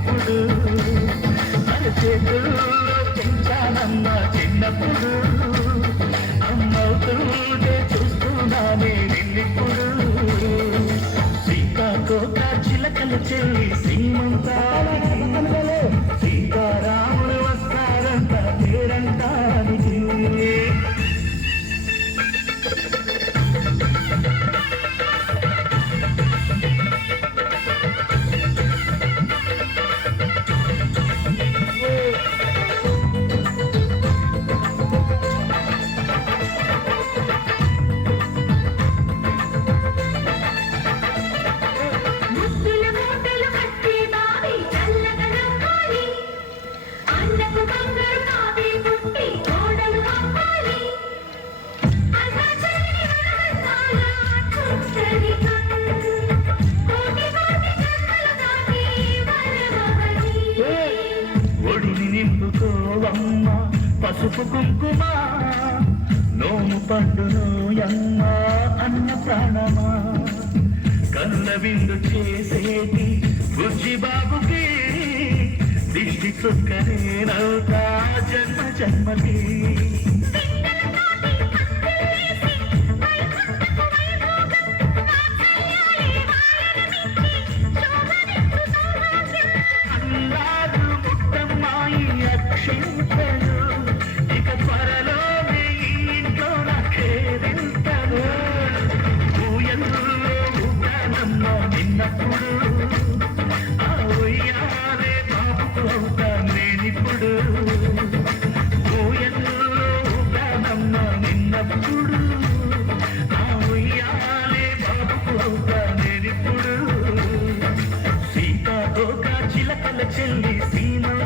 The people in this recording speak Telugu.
ఇప్పుడు మన చేతుల్లో పెంచానమ్మ చిన్నప్పుడు అమ్మవుతుంటే చూస్తున్నానే నిన్నిప్పుడు సీతాకోక చిలకల చెల్లి సీమంతానికి సీతారాముడు వస్తారంట పేరంటానికి నింపుకోవమ్మ పసుపు కుంకుమ నోము పండును యమ్మ అన్న ప్రాణమా కన్న విందు చేసేటి బుజ్జి బాబుకి దిష్టి చుక్కనేనవుతా జన్మ జన్మకి ఇక త్వరలోనే ఇంట్లో నాకేదింతను ఊయల్లో ఊగానమ్మ నిన్నప్పుడు ఆ ఉయ్యాలే బాబుకు అవుతా నేనిప్పుడు ఊయల్లో ఊగానమ్మ నిన్నప్పుడు